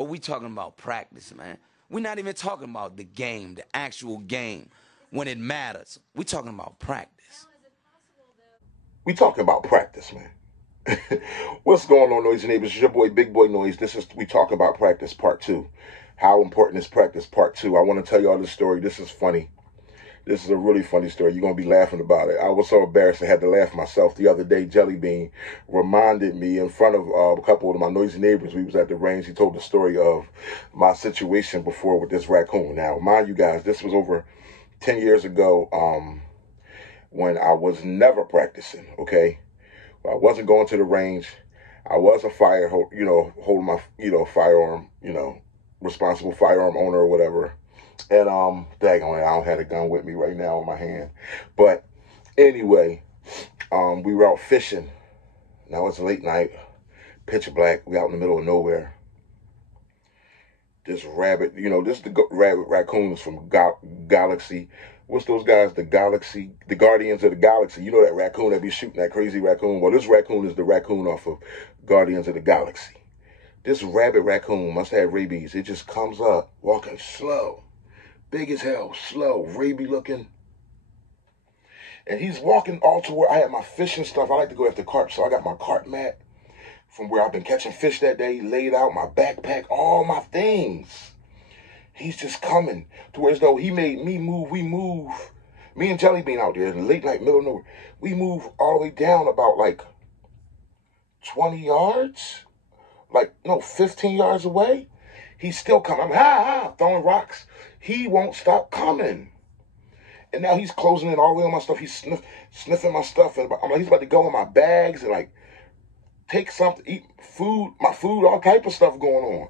But we talking about practice, man. We're not even talking about the game, the actual game, when it matters. We talking about practice. We talking about practice, man. What's going on, Noisy Neighbors? It's your boy, Big Boy Noise. This is We Talk About Practice Part 2. How important is practice Part 2? I want to tell you all this story. This is funny. This is a really funny story. You're going to be laughing about it. I was so embarrassed I had to laugh myself. The other day, Jelly Bean reminded me in front of a couple of my noisy neighbors. We was at the range. He told the story of my situation before with this raccoon. Now, mind you guys, this was over 10 years ago when I was never practicing, okay? I wasn't going to the range. I was a holding my, firearm, responsible firearm owner or whatever. And daggone it, I don't have a gun with me right now in my hand. But anyway, we were out fishing. Now it's late night, pitch black. We out in the middle of nowhere. This rabbit, this is the rabbit raccoons from Galaxy. What's those guys? The Guardians of the Galaxy. You know that raccoon that be shooting that crazy raccoon? Well, this raccoon is the raccoon off of Guardians of the Galaxy. This rabbit raccoon must have rabies. It just comes up, walking slow. Big as hell, slow, rabies looking. And he's walking all to where I had my fishing stuff. I like to go after carp, so I got my carp mat from where I've been catching fish that day, laid out, my backpack, all my things. He's just coming to where as though he made me move. We move. Me and Jelly Bean out there in the late night, middle of nowhere. We move all the way down about like 20 yards. 15 yards away. He's still coming. I'm throwing rocks. He won't stop coming. And now he's closing in all the way on my stuff. He's sniffing my stuff. And I'm like, he's about to go in my bags and take something, eat food, my food, all type of stuff going on.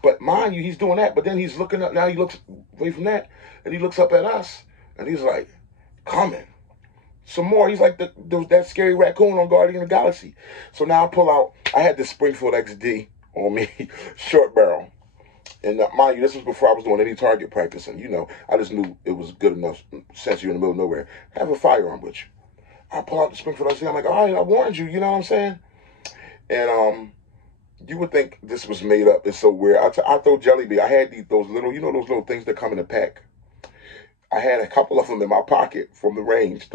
But mind you, he's doing that. But then he's looking up. Now he looks away from that. And he looks up at us. And he's like, coming. Some more. He's like that scary raccoon on Guardian of the Galaxy. So now I pull out. I had this Springfield XD on me, short barrel. And mind you, this was before I was doing any target practice. And, I just knew it was good enough since you're in the middle of nowhere. Have a firearm with you. I pull out the Springfield XD. I'm like, all right, I warned you. You know what I'm saying? And you would think this was made up. It's so weird. I told Jelly Bean, I had those little things that come in a pack. I had a couple of them in my pocket from the range.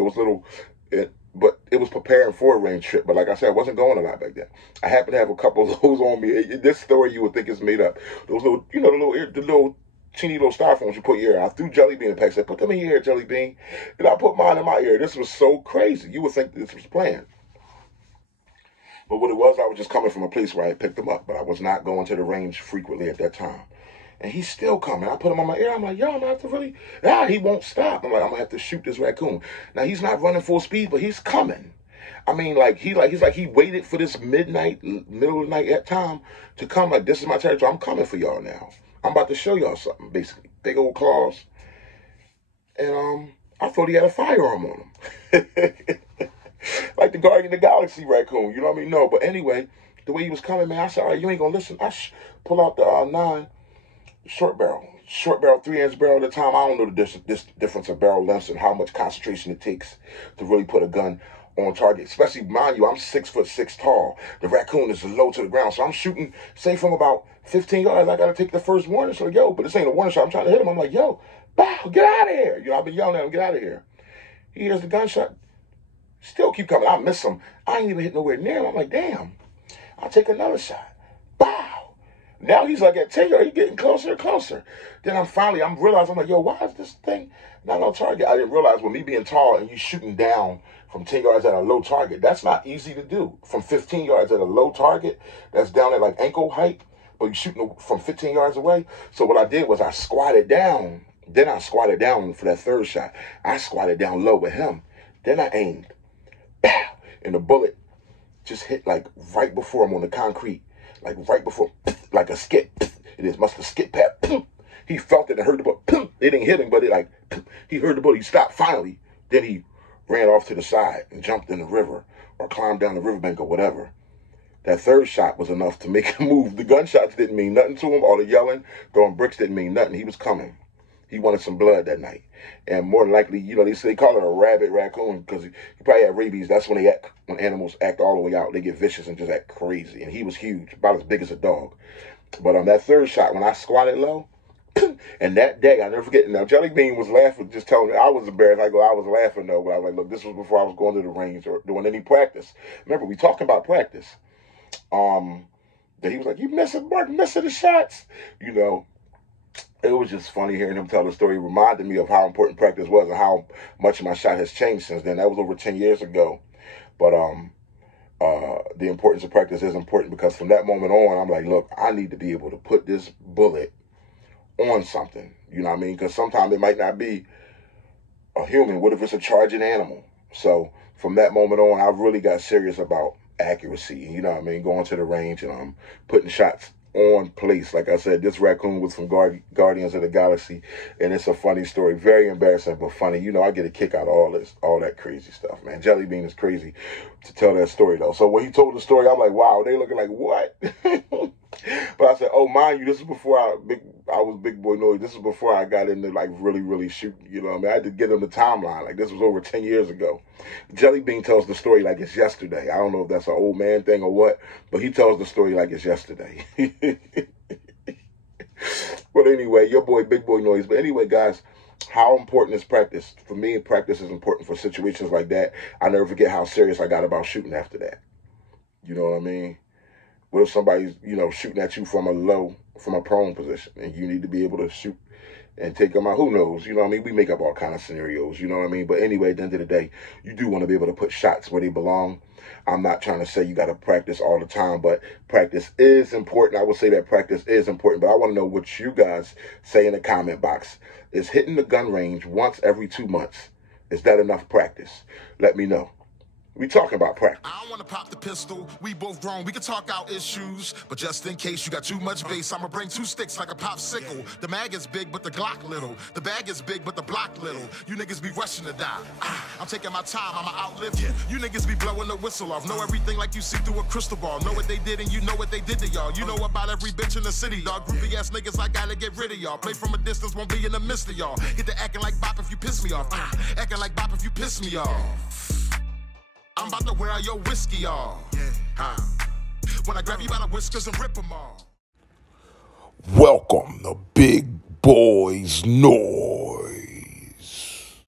But it was preparing for a range trip. But like I said, I wasn't going a lot back then. I happened to have a couple of those on me. This story you would think is made up. Those little, the little teeny little styrofoams you put in your ear. I threw Jelly Bean in the pack. Said, put them in your ear, Jelly Bean. And I put mine in my ear. This was so crazy. You would think this was planned. But what it was, I was just coming from a place where I had picked them up. But I was not going to the range frequently at that time. And he's still coming. I put him on my ear. I'm like, yo, I'm going to have to really... he won't stop. I'm like, I'm going to have to shoot this raccoon. Now, he's not running full speed, but he's coming. I mean, he waited for this midnight, middle of the night at time to come. Like, this is my territory. I'm coming for y'all now. I'm about to show y'all something, basically. Big old claws. And I thought he had a firearm on him. Like the Guardian of the Galaxy raccoon. You know what I mean? No, but anyway, the way he was coming, man, I said, all right, you ain't going to listen. I pull out the 9... short barrel, 3-inch barrel at a time. I don't know the difference of barrel lengths and how much concentration it takes to really put a gun on target. Especially, mind you, I'm 6'6" tall. The raccoon is low to the ground, so I'm shooting, say from about 15 yards. I gotta take the first warning shot. Yo, but this ain't a warning shot. I'm trying to hit him. I'm like, yo, bow, get out of here. I've been yelling at him, get out of here. He hears the gunshot, still keep coming. I miss him. I ain't even hit nowhere near him. I'm like, damn. I'll take another shot. Bow. Now he's like at 10 yards, he's getting closer and closer. Then I'm realizing, I'm like, yo, why is this thing not on target? I didn't realize with me being tall and you shooting down from 10 yards at a low target, that's not easy to do. From 15 yards at a low target, that's down at like ankle height, but you're shooting from 15 yards away. So what I did was I squatted down. Then I squatted down for that third shot. I squatted down low with him. Then I aimed. Pow! And the bullet just hit like right before him on the concrete. Like right before, like a skip. It must have skipped past. He felt it and heard the bullet. It didn't hit him, but he heard the bullet. He stopped finally. Then he ran off to the side and jumped in the river or climbed down the riverbank or whatever. That third shot was enough to make him move. The gunshots didn't mean nothing to him. All the yelling, throwing bricks didn't mean nothing. He was coming. He wanted some blood that night. And more than likely, they call it a rabid raccoon because he probably had rabies. That's when when animals act all the way out. They get vicious and just act crazy. And he was huge, about as big as a dog. But that third shot, when I squatted low, and that day, I never forget. Now, Jelly Bean was laughing, just telling me. I was embarrassed. I was laughing, though. But I was like, look, this was before I was going to the range or doing any practice. Remember, we talking about practice. That he was like, you missing, Mark, missing the shots. You know, it was just funny hearing him tell the story. It reminded me of how important practice was and how much my shot has changed since then. That was over 10 years ago. But the importance of practice is important because from that moment on, I'm like, look, I need to be able to put this bullet on something. You know what I mean? Because sometimes it might not be a human. What if it's a charging animal? So from that moment on, I really got serious about accuracy. You know what I mean? Going to the range and putting shots on place. Like I said, this raccoon was from Guardians of the Galaxy, and it's a funny story. Very embarrassing, but funny. You know, I get a kick out of all that crazy stuff, man. Jelly Bean is crazy to tell that story, though. So when he told the story, I'm like, wow, they looking like, what? But I said, oh, mind you, this is before I was Big Boy Noise. This is before I got into, like, really, really shooting. You know what I mean? I had to get him the timeline. Like, this was over 10 years ago. Jelly Bean tells the story like it's yesterday. I don't know if that's an old man thing or what, but he tells the story like it's yesterday. But anyway, your boy, Big Boy Noise. But anyway, guys, how important is practice? For me, practice is important for situations like that. I never forget how serious I got about shooting after that. You know what I mean? What if somebody's, you know, shooting at you from a prone position, and you need to be able to shoot and take them out? Who knows? You know what I mean? We make up all kind of scenarios, you know what I mean? But anyway, at the end of the day, you do want to be able to put shots where they belong. I'm not trying to say you got to practice all the time, but practice is important. I would say that practice is important, but I want to know what you guys say in the comment box. Is hitting the gun range once every 2 months, is that enough practice? Let me know. We talking about practice. I don't want to pop the pistol. We both grown. We can talk out issues. But just in case you got too much bass, I'ma bring 2 sticks like a popsicle. The mag is big, but the Glock little. The bag is big, but the block little. You niggas be rushing to die. I'm taking my time. I'ma outlive you. You niggas be blowing the whistle off. Know everything like you see through a crystal ball. Know what they did and you know what they did to y'all. You know about every bitch in the city, dog. Groupie ass niggas, I gotta get rid of y'all. Play from a distance, won't be in the midst of y'all. Get to acting like bop if you piss me off. Acting like bop if you piss me off. I'm about to wear out your whiskey off. When I grab you by the whiskers and rip them off. Welcome to Big Boys Noise.